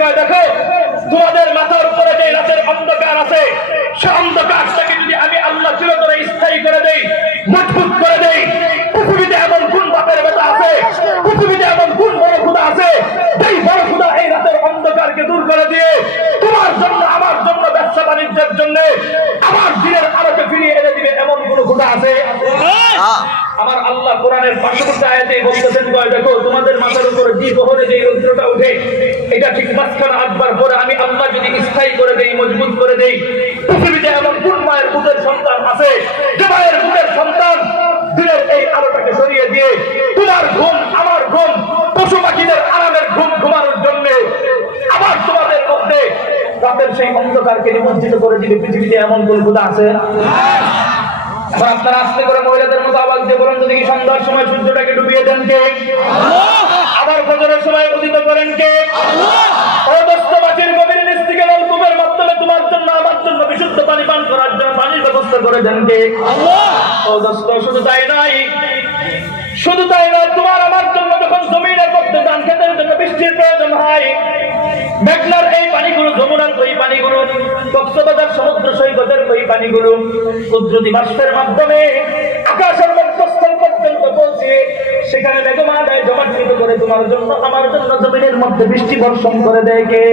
কয় দেখো তোমাদের মাথার উপরে যে রাতের অন্ধকার আছে সে অন্ধকারটাকে যদি আমি আল্লাহ চিরতরে স্থায়ী করে দেই, মজবুত করে দেই, পৃথিবীতে এমন কোন বাপের বেটা আছে, পৃথিবীতে এমন কোন বড় খোদা আছে যেই বড় খোদা এই রাতের অন্ধকারকে দূর করে দিয়ে তোমার জন্য আমার জন্য ব্যবসা বাণিজ্যের জন্য আমার দিনের আলোকে ফিরিয়ে এনে দিবে, এমন কোন খোদা আছে? আমার আল্লাহ কোরআনের 65 আয়াতে বলতেছেন কয় দেখো তোমাদের মাথার উপরে যে প্রহরে যে রৌদ্রটা উঠে এটা ঠিক মাঝখানে আসবার পরে আমি আল্লাহ যদি স্থায়ী করে দেই, মজবুত করে দেই, পৃথিবীতে এমন কোন মায়ের বুকের সন্তান আছে যে মায়ের বুকের সন্তান দিনের এই আলোটাকে সরিয়ে দিয়ে তোমার ঘুম আমার ঘুম পশু পাখিদের আরামের ঘুম ঘুমানোর জন্য আবার তোমাদের মধ্যে রাতের সেই অন্ধকারকে নিমজ্জিত করে দিবে, পৃথিবীতে এমন কোন খোদা আছে? এবার আপনারা আস্তে করে মহিলাদের মতো আওয়াজ দিয়ে বলুন যদি সন্ধ্যার সময় সূর্যটাকে ডুবিয়ে দেন কে? আবার ফজরের সময় উদিত করেন কে? গভীর নিচ থেকে নলকূপের মাধ্যমে তোমার জন্য আমার জন্য বিশুদ্ধ পানি পান করার জন্য পানির ব্যবস্থা করে দেন কে? ও দোস্ত শুধু তাই নয়, শুধু তাই নয়, তোমার আমার জন্য যখন জমিনের মধ্যে ধান খেতের জন্য বৃষ্টির প্রয়োজন হয়, মেঘনার এই পানিগুলো, যমুনার ওই পানিগুলো, কক্সবাজার সমুদ্র সৈকতের ওই পানিগুলো কুদরতি বাষ্পের মাধ্যমে আকাশের মধ্যস্থল পর্যন্ত পৌঁছে সেখানে মেঘমালায় জমাকৃত করে তোমার জন্য আমার জন্য জমিনের মধ্যে বৃষ্টি বর্ষণ করে দেয় কে?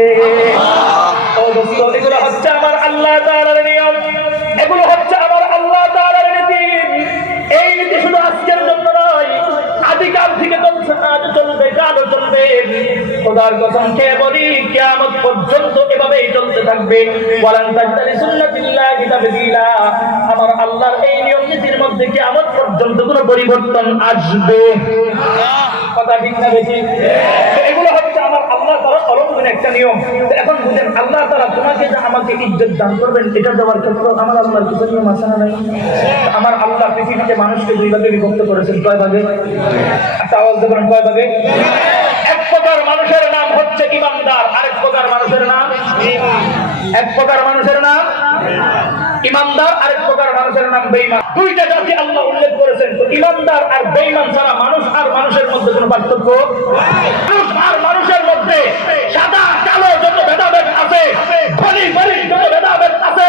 ও দোস্ত, এগুলো হচ্ছে আমার আল্লাহ তাআলার নিয়ম, এগুলো হচ্ছে আমার আল্লাহ তাআলার নীতি। এই নীতি শুধু আজকের জন্য নয়, আদিকাল থেকে চলছে, আজ চলবে, কালও চলবে। খোদার কসম খেয়ে বলি কিয়ামত পর্যন্ত এভাবেই চলতে থাকবে। ওয়ালান তাজদালি সুন্নাতিল্লাহি তাবদীলা। আমার আল্লাহর এই নিয়ম নীতির মধ্যে কিয়ামত পর্যন্ত কোনো পরিবর্তন আসবে কথা ঠিক না বেশি? এগুলো হচ্ছে আমার আল্লাহ তাআলা অলৌকিক একটা নিয়ম। এখন বুঝেন আল্লাহ তাআলা তোমাকে যে আমাকে ইজ্জত দান করবেন এটা দেওয়ার ক্ষেত্রে আমার আল্লাহর কিছু নিয়ম আছে না নাই? আমার আল্লাহ পৃথিবীতে মানুষকে দুই ভাগে বিভক্ত করেছেন। কয় ভাগে? একটা আওয়াজ দেবেন, কয় ভাগে? এক প্রকার মানুষের নাম হচ্ছে ইমানদার, আরেক প্রকার মানুষের নাম, এক প্রকার মানুষের নাম ইমানদার, আরেক প্রকার মানুষের নাম বেঈমান। দুইটা জাতি আল্লাহ উল্লেখ করেছেন। তো ইমানদার আর বেঈমান ছাড়া মানুষ আর মানুষের মধ্যে কোনো পার্থক্য? মানুষ আর মানুষের মধ্যে সাদা কালো যত ভেদাভেদ আছে, ধনী গরিব যত ভেদাভেদ আছে,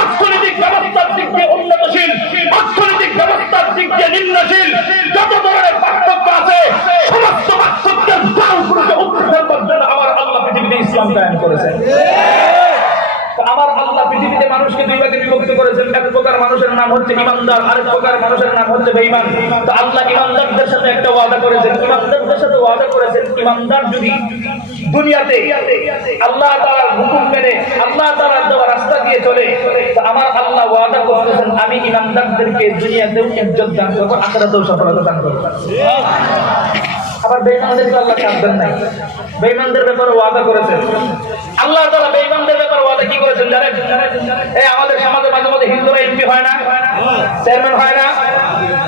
অর্থনৈতিক ব্যবস্থার দিক দিয়ে উন্নতশীল, অর্থনৈতিক ব্যবস্থার দিক দিয়ে নিম্নশীল, যত ধরনের পার্থক্য আছে সমস্ত পার্থক্যের জালগুলোকে উত্থান করার জন্য আমার আল্লাহ পৃথিবীতে ইসলাম কায়েম করেছেন। আমার আল্লাহ পৃথিবীতে মানুষকে দুই ভাগে বিভক্ত করেছেন। এক প্রকার মানুষের নাম হচ্ছে ইমানদার, আরেক প্রকার মানুষের নাম হচ্ছে বেঈমান। তো আল্লাহ ইমানদারদের সাথে একটা ওয়াদা করেছেন, ইমানদারদের সাথে ওয়াদা করেছেন ইমানদার যদি দুনিয়াতে আল্লাহ তাআলার হুকুম মেনে আল্লাহ তাআলার দেওয়া রাস্তা দিয়ে চলে, তো আমার আল্লাহ ওয়াদা করেছেন আমি ইমানদারদেরকে দুনিয়াতেও ইজ্জত দান করব, আখিরাতেও সফলতা দান করব। আবার বেঈমানদেরকে আল্লাহ ছাড়বেন নাই, বেঈমানদের ব্যাপারে ওয়াদা করেছেন আল্লাহ তাআলা। বেঈমানদের ব্যাপারে ওয়াদা কি করেছেন জানেন? এই আমাদের সমাজে মাঝে মাঝে হিন্দুরা এমপি হয় না, চেয়ারম্যান হয় না,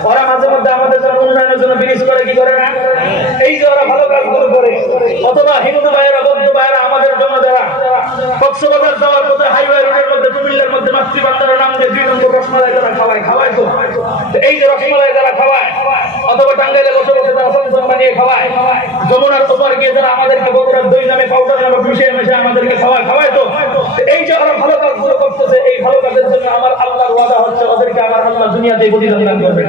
ওরা মাঝে মধ্যে আমাদের জন্য উন্নয়নের জন্য ব্রিজ করে, কি করে না? এই যে ওরা ভালো কাজগুলো করে, অথবা হিন্দু ভাইয়েরা বৌদ্ধ ভাইয়েরা আমাদের জন্য যারা কক্সবাজার যাওয়ার পথে হাইওয়ে রোডের মধ্যে কুমিল্লার মধ্যে মাতৃভান্ডারের নাম দিয়ে 2 নম্বর রসমালাই যারা খাওয়ায় তো এই যে রসমালাই যারা খাওয়ায়, অথবা টাঙ্গাইলে বসে বসে যারা সমসম বানিয়ে খাওয়ায়, যমুনার ওপার গিয়ে যারা আমাদেরকে বগুড়ার দই নামে পাউডার নামে মিশিয়ে মিশিয়ে আমাদেরকে খাওয়ায় তো এই যে ওরা ভালো কাজগুলো করতেছে, এই ভালো কাজের জন্য আমার আল্লাহর ওয়াদা হচ্ছে ওদেরকে আমার আল্লাহ দুনিয়াতে প্রতিদান দান করবেন।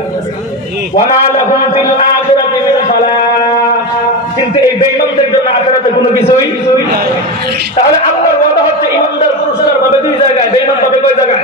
ওয়া মা লাহুম ফিল আখিরাতি মিন খালাক। কিন্তু এই বেঈমানদের জন্য আখিরাতে কোনো কিছুই তাহলে আল্লাহর ওয়াদা হচ্ছে ইমানদার পুরস্কার পাবে দুই জায়গায়, বেঈমান পাবে কয় জায়গায়?